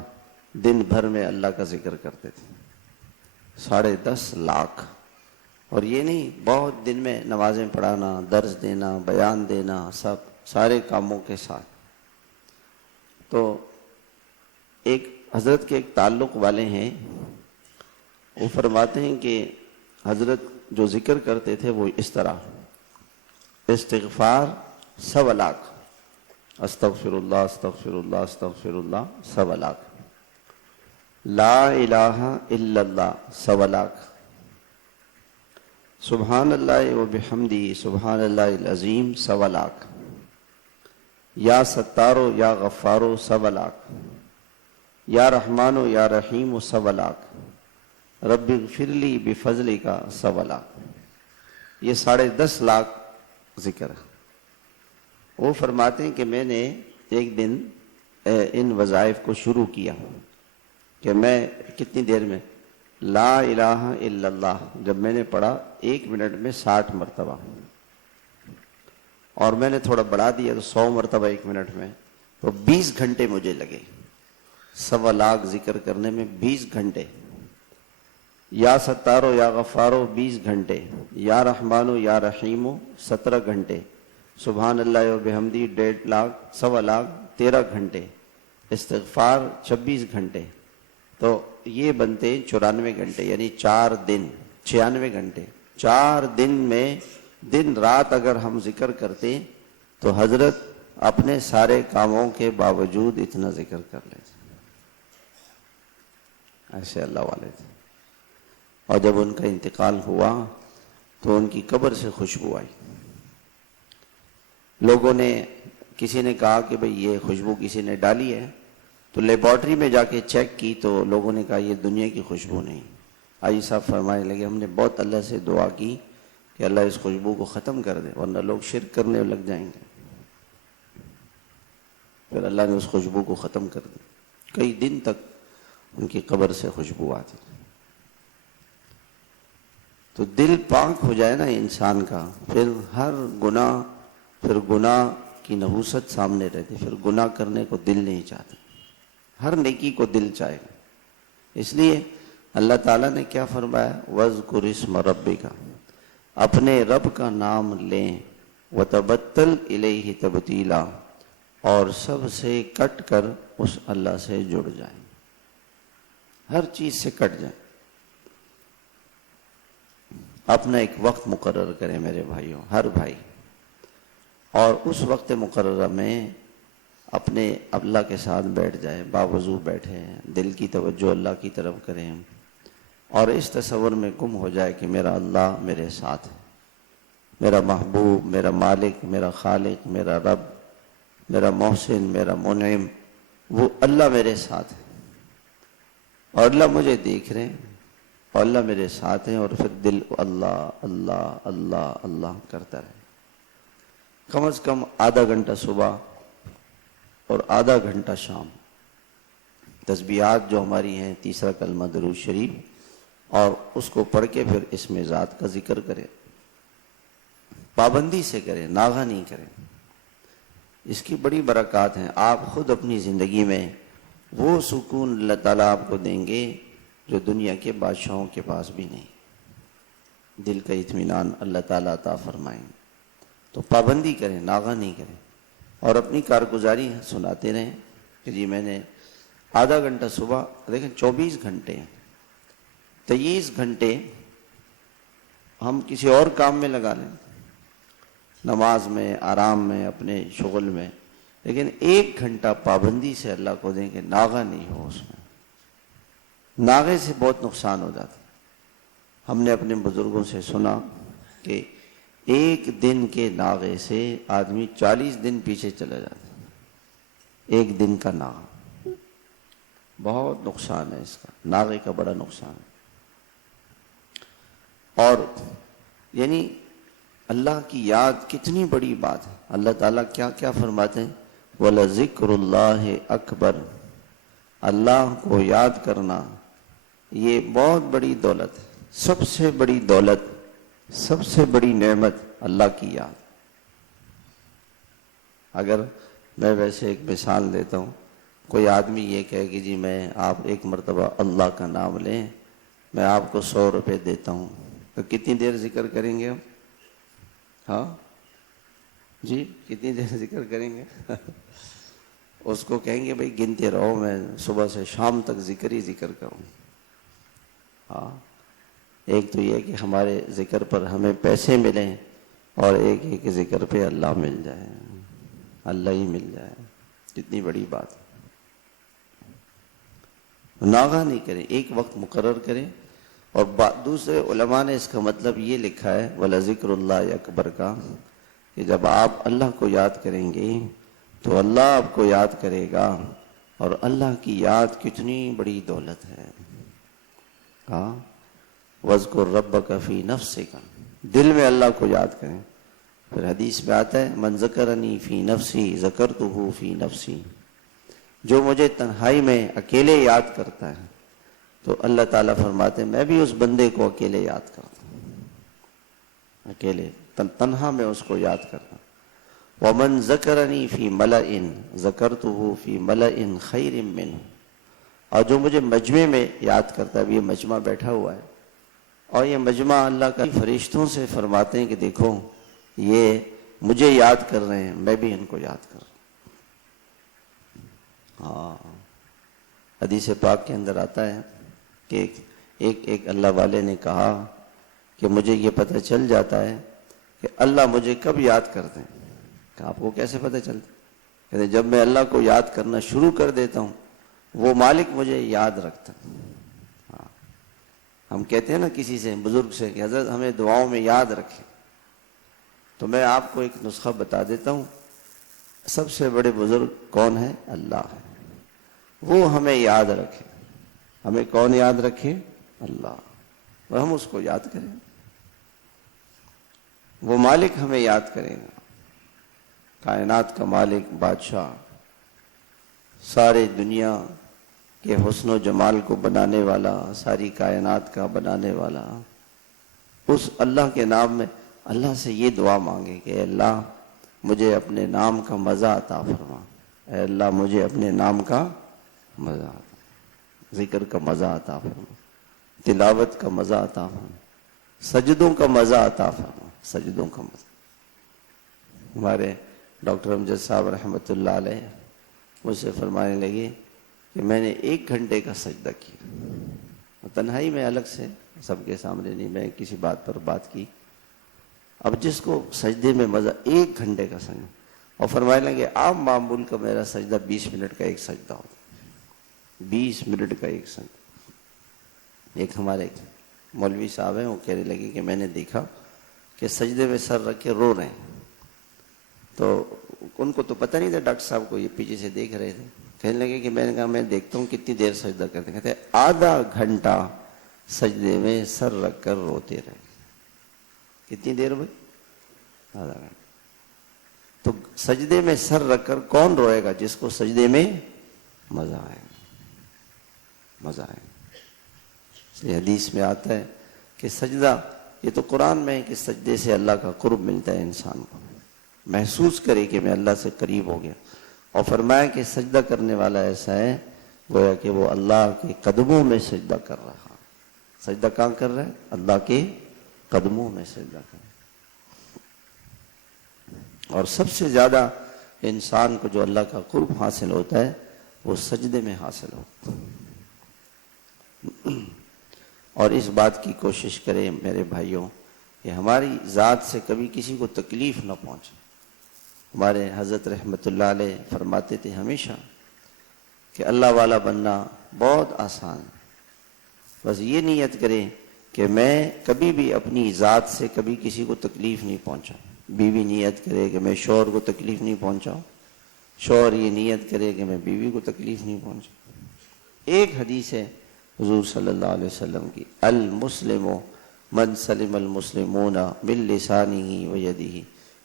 دن بھر میں اللہ کا ذکر کرتے تھے، 10.5 لاکھ۔ اور یہ نہیں بہت دن میں نمازیں پڑھانا، درس دینا، بیان دینا، سارے کاموں کے ساتھ۔ تو ایک حضرت کے ایک تعلق والے ہیں، وہ فرماتے ہیں کہ حضرت جو ذکر کرتے تھے وہ اس طرح: استغفار 100 لاکھ، استغفر اللہ استغفر اللہ 1.25 لاکھ، لا الہ الا اللہ 1.25 لاکھ، سبحان اللہ و بحمدی سبحان اللہ العظیم 1.25 لاکھ، یا ستارو یا غفارو 1.25 لاکھ، یا رحمانو یا رحیم 1.25 لاکھ، رب اغفر لی بفضلی کا 1.25 لاکھ، یہ 10.5 لاکھ ذکر ہے۔ وہ فرماتے ہیں کہ میں نے ایک دن ان وظائف کو شروع کیا کہ میں کتنی دیر میں لا الہ الا اللہ جب میں نے پڑھا 1 منٹ میں 60 مرتبہ، اور میں نے تھوڑا بڑھا دیا تو 100 مرتبہ 1 منٹ میں، تو 20 گھنٹے مجھے لگے 1.25 لاکھ ذکر کرنے میں، 20 گھنٹے۔ یا ستارو یا غفارو 20 گھنٹے، یا رحمانو یا رحیمو 17 گھنٹے، سبحان اللہ و بحمدی 1.5 لاکھ 1.25 لاکھ 13 گھنٹے، استغفار 26 گھنٹے، تو یہ بنتے 94 گھنٹے، یعنی 4 دن 96 گھنٹے۔ 4 دن میں دن رات اگر ہم ذکر کرتے تو حضرت اپنے سارے کاموں کے باوجود اتنا ذکر کر لیتے، ایسے اللہ والے تھے۔ اور جب ان کا انتقال ہوا تو ان کی قبر سے خوشبو آئی، لوگوں نے، کسی نے کہا کہ بھئی یہ خوشبو کسی نے ڈالی ہے، تو لیبارٹری میں جا کے چیک کی تو لوگوں نے کہا یہ دنیا کی خوشبو نہیں۔ حاجی صاحب فرمانے لگے ہم نے بہت اللہ سے دعا کی کہ اللہ اس خوشبو کو ختم کر دے ورنہ لوگ شرک کرنے لگ جائیں گے، پھر اللہ نے اس خوشبو کو ختم کر دی، کئی دن تک ان کی قبر سے خوشبو آتی۔ تو دل پاک ہو جائے نا انسان کا، پھر ہر گناہ، پھر گناہ کی نحوست سامنے رہتی، پھر گناہ کرنے کو دل نہیں چاہتا، ہر نیکی کو دل چاہے گا۔ اس لیے اللہ تعالیٰ نے کیا فرمایا، وَاذْكُرِ اسْمَ رَبِّكَ، اپنے رب کا نام لیں، وَتَبَتَّلْ إِلَيْهِ تَبْتِيلًا، اور سب سے کٹ کر اس اللہ سے جڑ جائیں، ہر چیز سے کٹ جائیں۔ اپنا ایک وقت مقرر کریں میرے بھائیوں، ہر بھائی، اور اس وقت مقررہ میں اپنے اللہ کے ساتھ بیٹھ جائے، باوضو بیٹھے، دل کی توجہ اللہ کی طرف کریں، اور اس تصور میں گم ہو جائے کہ میرا اللہ میرے ساتھ ہے، میرا محبوب، میرا مالک، میرا خالق، میرا رب، میرا محسن، میرا منعم، وہ اللہ میرے ساتھ ہے، اور اللہ مجھے دیکھ رہے ہیں، اور اللہ میرے ساتھ ہیں، اور پھر دل اللہ اللہ اللہ اللہ کرتا رہے، کم از کم آدھا گھنٹہ صبح اور آدھا گھنٹہ شام، تسبیحات جو ہماری ہیں، تیسرا کلمہ درود شریف، اور اس کو پڑھ کے پھر اسم ذات کا ذکر کریں، پابندی سے کریں، ناغہ نہیں کریں، اس کی بڑی برکات ہیں۔ آپ خود اپنی زندگی میں وہ سکون اللہ تعالیٰ آپ کو دیں گے جو دنیا کے بادشاہوں کے پاس بھی نہیں، دل کا اطمینان اللہ تعالیٰ عطا فرمائیں۔ تو پابندی کریں، ناغہ نہیں کریں، اور اپنی کارگزاری سناتے رہیں کہ جی میں نے آدھا گھنٹہ صبح، دیکھیں 24 گھنٹے ہیں، 23 گھنٹے ہم کسی اور کام میں لگا لیں، نماز میں، آرام میں، اپنے شغل میں، لیکن 1 گھنٹہ پابندی سے اللہ کو دیں کہ ناغہ نہیں ہو اس میں۔ ناغے سے بہت نقصان ہو جاتا، ہم نے اپنے بزرگوں سے سنا کہ 1 دن کے ناغے سے آدمی 40 دن پیچھے چلا جاتا، 1 دن کا ناغہ، بہت نقصان ہے اس کا، ناغے کا بڑا نقصان ہے۔ اور یعنی اللہ کی یاد کتنی بڑی بات ہے، اللہ تعالیٰ کیا کیا فرماتے ہیں، وَلَذِكْرُ اللَّهِ أَكْبَرُ، اللہ کو یاد کرنا یہ بہت بڑی دولت ہے، سب سے بڑی دولت، سب سے بڑی نعمت اللہ کی یاد۔ اگر میں ویسے ایک مثال دیتا ہوں، کوئی آدمی یہ کہے کہ جی میں آپ 1 مرتبہ اللہ کا نام لیں، میں آپ کو 100 روپے دیتا ہوں، تو کتنی دیر ذکر کریں گے ہم؟ ہاں جی کتنی دیر ذکر کریں گے؟ اس کو کہیں گے بھائی گنتے رہو، میں صبح سے شام تک ذکر ہی ذکر کروں۔ ہاں، ایک تو یہ کہ ہمارے ذکر پر ہمیں پیسے ملیں، اور ایک ذکر پہ اللہ مل جائے۔ اللہ ہی مل جائے، کتنی بڑی بات ہے۔ ناغہ نہیں کریں، ایک وقت مقرر کریں۔ اور دوسرے علماء نے اس کا مطلب یہ لکھا ہے وَلَذِكْرُ اللَّهِ اکبر کا، کہ جب آپ اللہ کو یاد کریں گے تو اللہ آپ کو یاد کرے گا، اور اللہ کی یاد کتنی بڑی دولت ہے۔ ہاں، وَاذْكُرْ رَبَّكَ فِي نَفْسِكَ، دل میں اللہ کو یاد کریں۔ پھر حدیث میں آتا ہے من ذکرنی فی نفسی ذکرتہ فی نفسی، جو مجھے تنہائی میں اکیلے یاد کرتا ہے تو اللہ تعالیٰ فرماتے ہیں میں بھی اس بندے کو اکیلے یاد کرتا ہوں، اکیلے تنہا میں اس کو یاد کرتا ہوں۔ وَمَن ذَكَرَنِي فِي مَلَئٍ ذَكَرْتُهُ فِي مَلَئٍ خَيْرٍ مِّنْهُ، اور جو مجھے مجمع میں یاد کرتا ہے، اب یہ مجمع بیٹھا ہوا ہے اور یہ مجمع اللہ کا فرشتوں سے فرماتے ہیں کہ دیکھو یہ مجھے یاد کر رہے ہیں، میں بھی ان کو یاد کر رہا ہوں۔ ہاں، حدیث پاک کے اندر آتا ہے کہ ایک اللہ والے نے کہا کہ مجھے یہ پتہ چل جاتا ہے کہ اللہ مجھے کب یاد کرتے ہیں۔ کہ آپ کو کیسے پتہ چلتا؟ کہتے جب میں اللہ کو یاد کرنا شروع کر دیتا ہوں وہ مالک مجھے یاد رکھتا ہے۔ ہاں، ہم کہتے ہیں نا کسی سے، بزرگ سے، کہ حضرت ہمیں دعاؤں میں یاد رکھیں، تو میں آپ کو ایک نسخہ بتا دیتا ہوں۔ سب سے بڑے بزرگ کون ہے؟ اللہ ہے، وہ ہمیں یاد رکھے۔ ہمیں کون یاد رکھے؟ اللہ، اور ہم اس کو یاد کریں، وہ مالک ہمیں یاد کرے گا، کائنات کا مالک، بادشاہ، سارے دنیا کے حسن و جمال کو بنانے والا، ساری کائنات کا بنانے والا، اس اللہ کے نام میں اللہ سے یہ دعا مانگے کہ اے اللہ مجھے اپنے نام کا مزہ عطا فرما، اے اللہ مجھے اپنے نام کا مزہ عطا، ذکر کا مزہ عطا فرما، تلاوت کا مزہ عطا فرما، سجدوں کا مزہ عطا فرما، سجدوں کا مزہ۔ ہمارے ڈاکٹر امجد صاحب رحمۃ اللہ علیہ مجھ سے فرمانے لگے کہ میں نے 1 گھنٹے کا سجدہ کیا، تنہائی میں، الگ سے، سب کے سامنے نہیں، میں کسی بات پر بات کی۔ اب جس کو سجدے میں مزہ، 1 گھنٹے کا سجدہ، اور فرمانے لگے عام معمول کا میرا سجدہ 20 منٹ کا ایک سجدہ ہوتا، 20 منٹ کا ایک سجدہ۔ ایک ہمارے مولوی صاحب ہیں، وہ کہنے لگے کہ میں نے دیکھا کہ سجدے میں سر رکھ کے رو رہے ہیں، تو ان کو تو پتہ نہیں تھا، ڈاکٹر صاحب کو یہ پیچھے سے دیکھ رہے تھے، کہنے لگے کہ میں نے کہا میں دیکھتا ہوں کتنی دیر سجدہ کرتے ہیں، کہتے ہیں آدھا گھنٹہ سجدے میں سر رکھ کر روتے رہے۔ کتنی دیر ہوئی؟ آدھا گھنٹہ۔ تو سجدے میں سر رکھ کر کون روئے گا؟ جس کو سجدے میں مزہ آئے گا، مزہ آئے گا۔ اس لیے حدیث میں آتا ہے کہ سجدہ، یہ تو قرآن میں ہے کہ سجدے سے اللہ کا قرب ملتا ہے، انسان کو محسوس کرے کہ میں اللہ سے قریب ہو گیا۔ اور فرمایا کہ سجدہ کرنے والا ایسا ہے گویا کہ وہ اللہ کے قدموں میں سجدہ کر رہا۔ سجدہ کہاں کر رہا ہے؟ اللہ کے قدموں میں سجدہ کر رہا۔ اور سب سے زیادہ انسان کو جو اللہ کا قرب حاصل ہوتا ہے وہ سجدے میں حاصل ہوتا ہے۔ اور اس بات کی کوشش کریں میرے بھائیوں کہ ہماری ذات سے کبھی کسی کو تکلیف نہ پہنچے۔ ہمارے حضرت رحمت اللہ علیہ فرماتے تھے ہمیشہ کہ اللہ والا بننا بہت آسان ہے، بس یہ نیت کریں کہ میں کبھی بھی اپنی ذات سے کبھی کسی کو تکلیف نہیں پہنچاؤں۔ بیوی نیت کرے کہ میں شوہر کو تکلیف نہیں پہنچاؤں، شوہر یہ نیت کرے کہ میں بیوی کو تکلیف نہیں پہنچاؤں۔ ایک حدیث ہے حضور صلی اللہ علیہ وسلم کی، المسلم من سلم المسلمون من لسانہ و یدہ،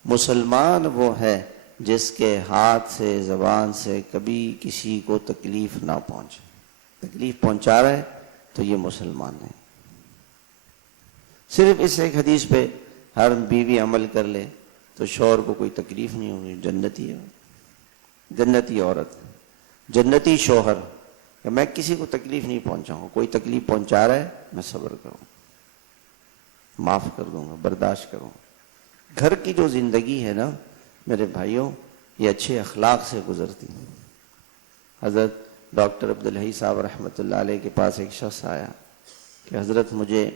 مسلمان وہ ہے جس کے ہاتھ سے، زبان سے کبھی کسی کو تکلیف نہ پہنچے۔ تکلیف پہنچا رہا ہے تو یہ مسلمان نہیں۔ صرف اس ایک حدیث پہ ہر بیوی عمل کر لے تو شوہر کو کوئی تکلیف نہیں ہوگی، جنتی ہے، جنتی عورت، جنتی شوہر، کہ میں کسی کو تکلیف نہیں پہنچاؤں گا، کوئی تکلیف پہنچا رہا ہے میں صبر کروں، معاف کر دوں گا، برداشت کروں گا۔ گھر کی جو زندگی ہے نا میرے بھائیوں، یہ اچھے اخلاق سے گزرتی۔ حضرت ڈاکٹر عبدالحی صاحب رحمۃ اللہ علیہ کے پاس ایک شخص آیا کہ حضرت مجھے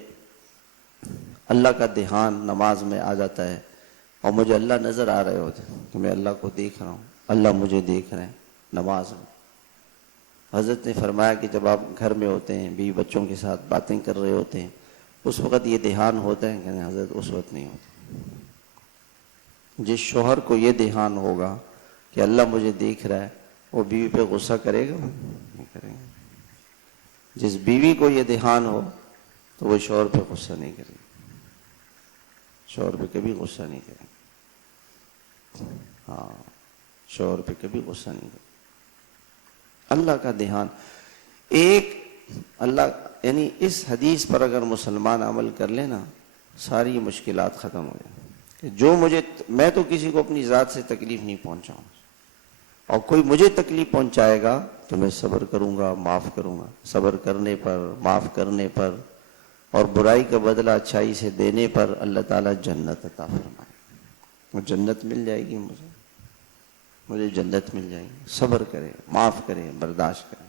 اللہ کا دھیان نماز میں آ جاتا ہے اور مجھے اللہ نظر آ رہے ہوتے کہ میں اللہ کو دیکھ رہا ہوں، اللہ مجھے دیکھ رہے ہیں نماز میں۔ حضرت نے فرمایا کہ جب آپ گھر میں ہوتے ہیں، بیوی بچوں کے ساتھ باتیں کر رہے ہوتے ہیں، اس وقت یہ دھیان ہوتا ہے کہ حضرت اس وقت نہیں ہوتا۔ جس شوہر کو یہ دھیان ہوگا کہ اللہ مجھے دیکھ رہا ہے، وہ بیوی پہ غصہ کرے گا؟ نہیں کرے گا۔ جس بیوی کو یہ دھیان ہو تو وہ شوہر پہ غصہ نہیں کرے گا، شوہر پہ کبھی غصہ نہیں کرے گا۔ ہاں، شوہر پہ کبھی غصہ نہیں کرے گا۔ اللہ کا دھیان ایک اللہ، یعنی اس حدیث پر اگر مسلمان عمل کر لے نا، ساری مشکلات ختم ہو جائیں کہ جو میں تو کسی کو اپنی ذات سے تکلیف نہیں پہنچاؤں، اور کوئی مجھے تکلیف پہنچائے گا تو میں صبر کروں گا، معاف کروں گا۔ صبر کرنے پر، معاف کرنے پر اور برائی کا بدلہ اچھائی سے دینے پر اللہ تعالیٰ جنت عطا فرمائے۔ وہ جنت مل جائے گی، مجھے جنت مل جائے گی۔ صبر کرے، معاف کرے، برداشت کرے۔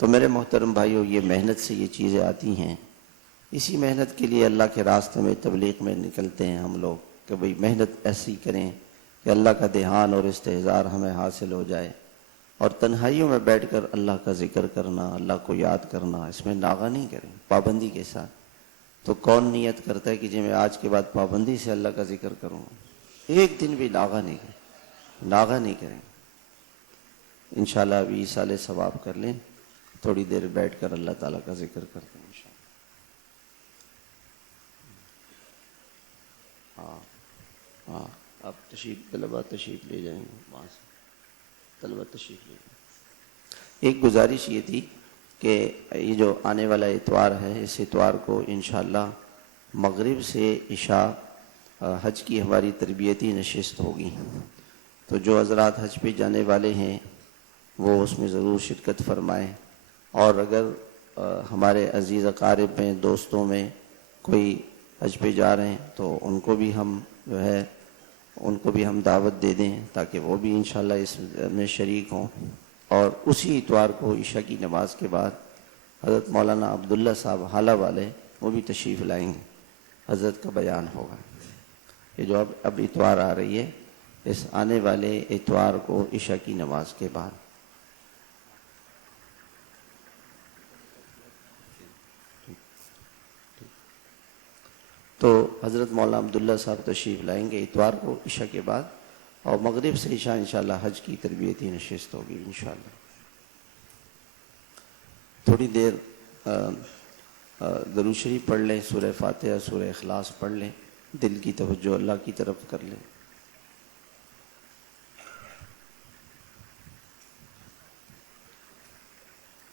تو میرے محترم بھائیو، یہ محنت سے یہ چیزیں آتی ہیں۔ اسی محنت کے لیے اللہ کے راستے میں، تبلیغ میں نکلتے ہیں ہم لوگ کہ بھئی محنت ایسی کریں کہ اللہ کا دھیان اور استحضار ہمیں حاصل ہو جائے، اور تنہائیوں میں بیٹھ کر اللہ کا ذکر کرنا، اللہ کو یاد کرنا، اس میں ناغہ نہیں کریں، پابندی کے ساتھ۔ تو کون نیت کرتا ہے کہ جی میں آج کے بعد پابندی سے اللہ کا ذکر کروں؟ ایک دن بھی ناغہ نہیں کریں، ناغہ نہیں کریں۔ انشاءاللہ ابھی سال ثواب کر لیں، تھوڑی دیر بیٹھ کر اللہ تعالیٰ کا ذکر کرتے ہیں انشاءاللہ۔ ہاں، آپ طلبہ تشریف لے جائیں گے وہاں سے، طلبہ تشریف لے جائیں۔ ایک گزارش یہ تھی کہ یہ جو آنے والا اتوار ہے، اس اتوار کو انشاءاللہ مغرب سے عشاء حج کی ہماری تربیتی نشست ہوگی، تو جو حضرات حج پہ جانے والے ہیں وہ اس میں ضرور شرکت فرمائیں، اور اگر ہمارے عزیز اقارب میں، دوستوں میں کوئی حج پہ جا رہے ہیں تو ان کو بھی ہم دعوت دے دیں تاکہ وہ بھی انشاءاللہ اس میں شریک ہوں۔ اور اسی اتوار کو عشاء کی نماز کے بعد حضرت مولانا عبداللہ صاحب حالہ والے وہ بھی تشریف لائیں گے، حضرت کا بیان ہوگا۔ یہ جو اب اتوار آ رہی ہے، اس آنے والے اتوار کو عشاء کی نماز کے بعد۔ تو حضرت مولانا عبداللہ صاحب تشریف لائیں گے اتوار کو عشاء کے بعد، اور مغرب سے عشاء انشاءاللہ حج کی تربیتی نشست ہوگی انشاءاللہ۔ تھوڑی دیر درود شریف پڑھ لیں، سورہ فاتحہ، سورہ اخلاص پڑھ لیں، دل کی توجہ اللہ کی طرف کر لیں۔